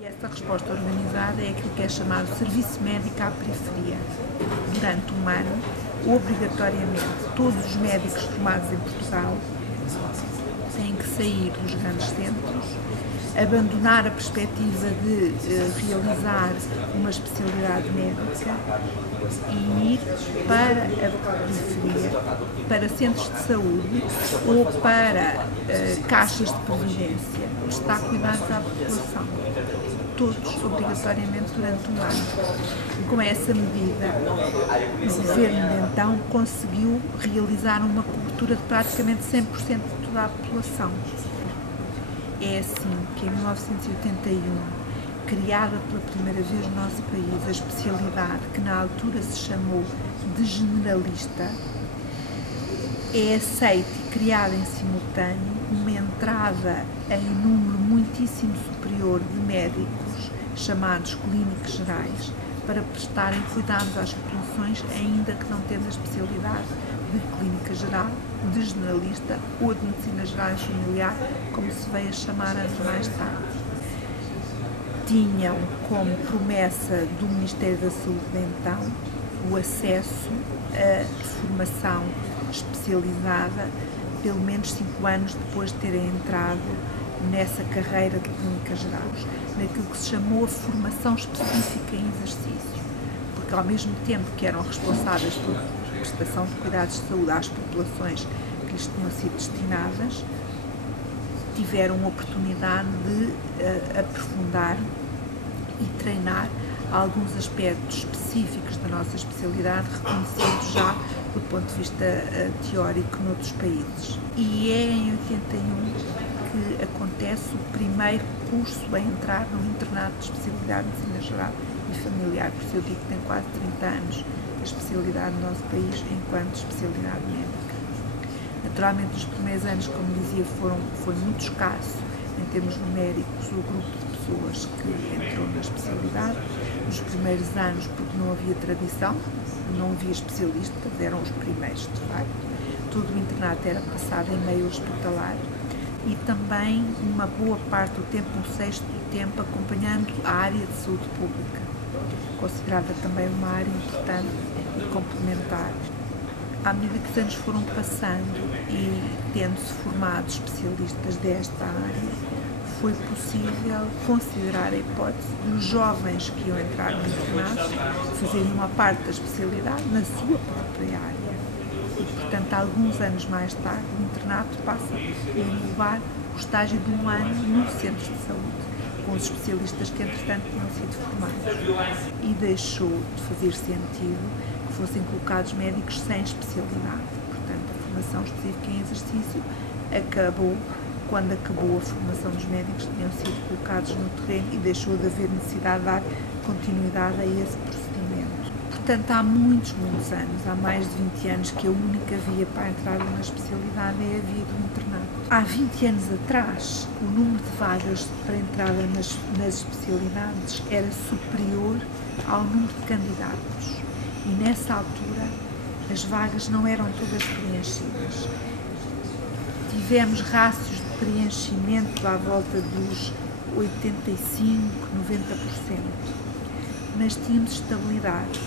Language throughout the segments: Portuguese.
E essa resposta organizada é aquilo que é chamado Serviço Médico à Periferia. Durante um ano, obrigatoriamente, todos os médicos formados em Portugal têm que sair dos grandes centros, abandonar a perspectiva de realizar uma especialidade médica e ir para a periferia, para centros de saúde ou para caixas de previdência, prestar cuidados à população, todos obrigatoriamente durante um ano. E com essa medida, o governo de então conseguiu realizar uma cobertura de praticamente 100% de toda a população. É assim que em 1981, criada pela primeira vez no nosso país a especialidade que na altura se chamou de generalista, é aceita e criada em simultâneo uma entrada em número muitíssimo superior de médicos, chamados clínicos gerais, para prestarem cuidados às populações, ainda que não tendo a especialidade de clínica geral, de generalista ou de medicina geral e familiar, como se veio a chamar anos mais tarde. Tinham como promessa do Ministério da Saúde de então o acesso a formação especializada pelo menos 5 anos depois de terem entrado nessa carreira de clínica geral, naquilo que se chamou a formação específica em exercício, porque ao mesmo tempo que eram responsáveis pela prestação de cuidados de saúde às populações que lhes tinham sido destinadas, tiveram a oportunidade de aprofundar e treinar alguns aspectos específicos da nossa especialidade, reconhecidos já do ponto de vista teórico noutros países. E é em 81 que acontece o primeiro curso a entrar no internato de especialidade de medicina geral e familiar, por isso eu digo que tem quase 30 anos a especialidade no nosso país enquanto especialidade médica. Naturalmente, nos primeiros anos, como dizia, foi muito escasso em termos numéricos o grupo de pessoas que entrou na especialidade. Nos primeiros anos, porque não havia tradição, não havia especialistas, eram os primeiros de facto. Todo o internato era passado em meio hospitalar e também uma boa parte do tempo, um sexto do tempo, acompanhando a área de saúde pública, considerada também uma área importante e complementar. À medida que os anos foram passando e tendo-se formado especialistas desta área, foi possível considerar a hipótese de os jovens que iam entrar no internato fazerem uma parte da especialidade na sua própria área. E, portanto, alguns anos mais tarde, o internato passa a englobar o estágio de um ano no centro de saúde, com os especialistas que, entretanto, tinham sido formados. E deixou de fazer sentido que fossem colocados médicos sem especialidade. Portanto, a formação específica em exercício acabou quando acabou a formação dos médicos que tinham sido colocados no terreno e deixou de haver necessidade de dar continuidade a esse procedimento. Portanto, há muitos anos, há mais de 20 anos, que a única via para a entrada na especialidade é a via do internato. Há 20 anos atrás, o número de vagas para entrada nas especialidades era superior ao número de candidatos. E nessa altura, as vagas não eram todas preenchidas. Tivemos rácios de preenchimento à volta dos 85%, 90%, mas tínhamos estabilidade.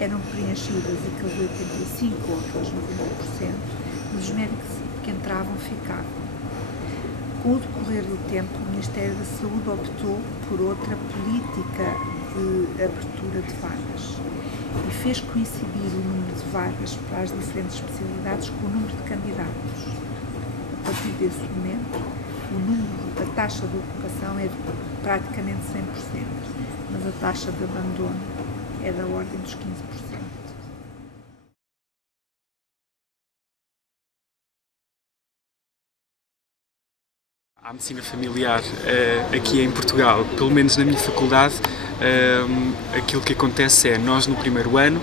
Eram preenchidas aqueles 85% ou aqueles 90%, mas os médicos que entravam ficavam. Com o decorrer do tempo, o Ministério da Saúde optou por outra política de abertura de vagas e fez coincidir o número de vagas para as diferentes especialidades com o número de candidatos. A partir desse momento, a taxa de ocupação é de praticamente 100%, mas a taxa de abandono é da ordem dos 15%. A medicina familiar aqui em Portugal, pelo menos na minha faculdade, aquilo que acontece é, nós no primeiro ano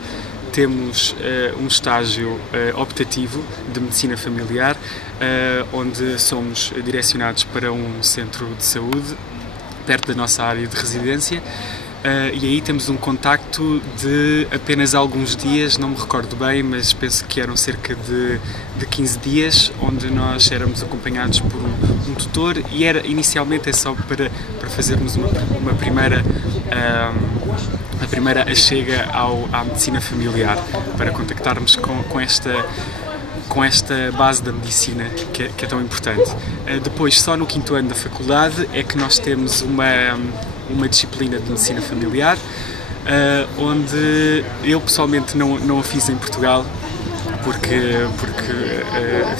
temos um estágio optativo de medicina familiar, onde somos direcionados para um centro de saúde, perto da nossa área de residência, e aí temos um contacto de apenas alguns dias, não me recordo bem, mas penso que eram cerca de 15 dias, onde nós éramos acompanhados por um tutor, e inicialmente é só para fazermos uma primeira a primeira chega à medicina familiar, para contactarmos com esta base da medicina que é tão importante. Depois, só no 5º ano da faculdade é que nós temos uma disciplina de medicina familiar, onde eu pessoalmente não a fiz em Portugal, porque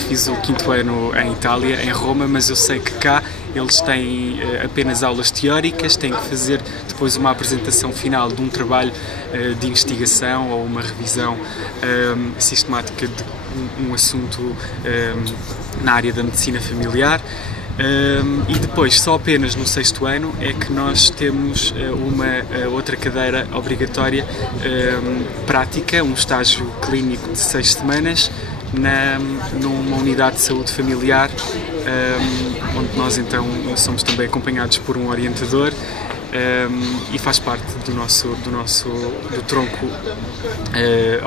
fiz o 5º ano em Itália, em Roma, mas eu sei que cá eles têm apenas aulas teóricas, têm que fazer depois uma apresentação final de um trabalho de investigação ou uma revisão sistemática de um assunto na área da medicina familiar. E depois, só apenas no 6º ano, é que nós temos uma outra cadeira obrigatória prática, um estágio clínico de 6 semanas numa unidade de saúde familiar, onde nós então somos também acompanhados por um orientador, e faz parte do tronco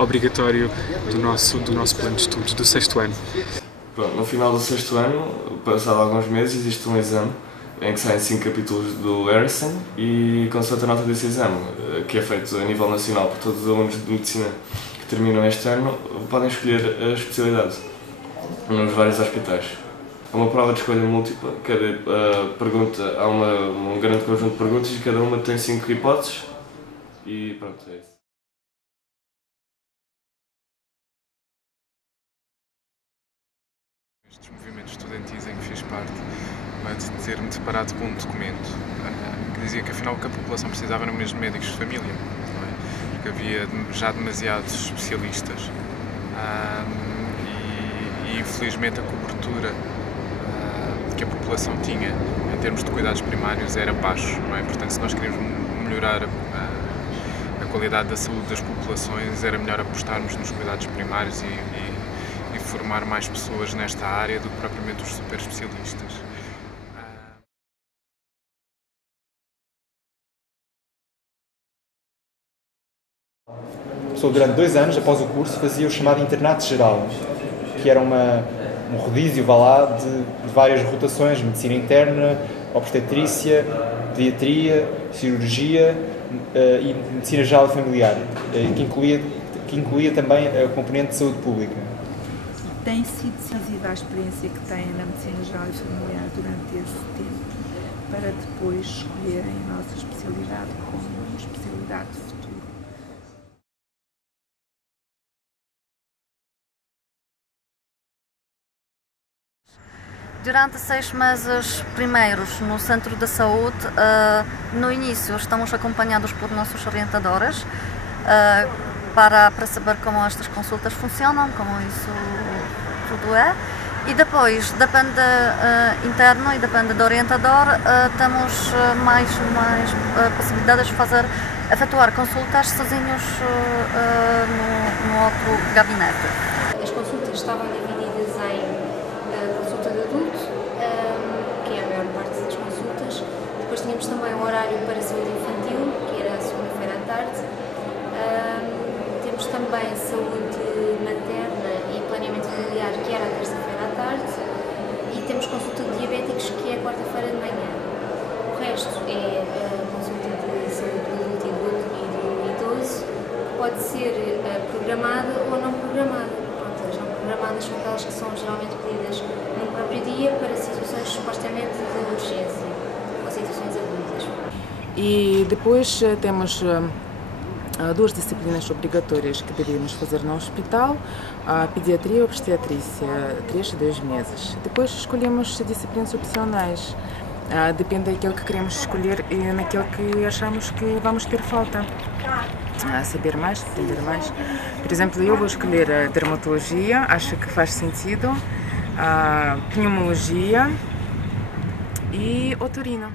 obrigatório do nosso plano de estudos do 6º ano. Pronto, no final do 6º ano, passado alguns meses, existe um exame em que saem 5 capítulos do Harrison, e consoante a nota desse exame, que é feito a nível nacional por todos os alunos de medicina que terminam este ano, podem escolher a especialidade nos vários hospitais. É uma prova de escolha múltipla, cada pergunta há um grande conjunto de perguntas e cada uma tem 5 hipóteses, e pronto, é isso. Estes movimentos estudantis em que fiz parte, de ter-me deparado com um documento que dizia que afinal o que a população precisava eram mesmo médicos de família, não é? Porque havia já demasiados especialistas e infelizmente a cobertura que a população tinha em termos de cuidados primários era baixo, não é? Portanto, se nós queríamos melhorar a qualidade da saúde das populações, era melhor apostarmos nos cuidados primários e formar mais pessoas nesta área do que propriamente os super especialistas. A pessoa durante 2 anos, após o curso, fazia o chamado internato geral, que era um rodízio, de várias rotações: medicina interna, obstetrícia, pediatria, cirurgia e medicina geral e familiar, que incluía também a componente de saúde pública. Tem sido decisiva a experiência que têm na medicina geral e familiar durante esse tempo, para depois escolherem a nossa especialidade como especialidade de futuro. Durante 6 meses primeiros no Centro da Saúde, no início estamos acompanhados por nossos orientadores para saber como estas consultas funcionam, como isso tudo é. E depois, depende interno e depende do orientador, temos mais possibilidades de efetuar consultas sozinhos no outro gabinete. As consultas estavam divididas em consulta de adulto, que é a maior parte das consultas. Depois tínhamos também um horário para saúde infantil, que era a segunda-feira à tarde. Temos também saúde materna e planeamento familiar, que era a terça-feira à tarde. E temos consulta de diabéticos, que é a quarta-feira de manhã. O resto é a consulta de saúde do adulto e do idoso, que pode ser programada ou não programada. As não programadas são aquelas que são geralmente pedidas no próprio dia para situações supostamente de urgência ou situações agudas. E depois temos 2 disciplinas obrigatórias que deveríamos fazer no hospital: a pediatria e a obstetrícia, 3 a 2 meses. Depois escolhemos disciplinas opcionais, depende daquilo que queremos escolher e naquilo que achamos que vamos ter falta. Saber mais, aprender mais. Por exemplo, eu vou escolher a dermatologia, acho que faz sentido, a pneumologia e otorino.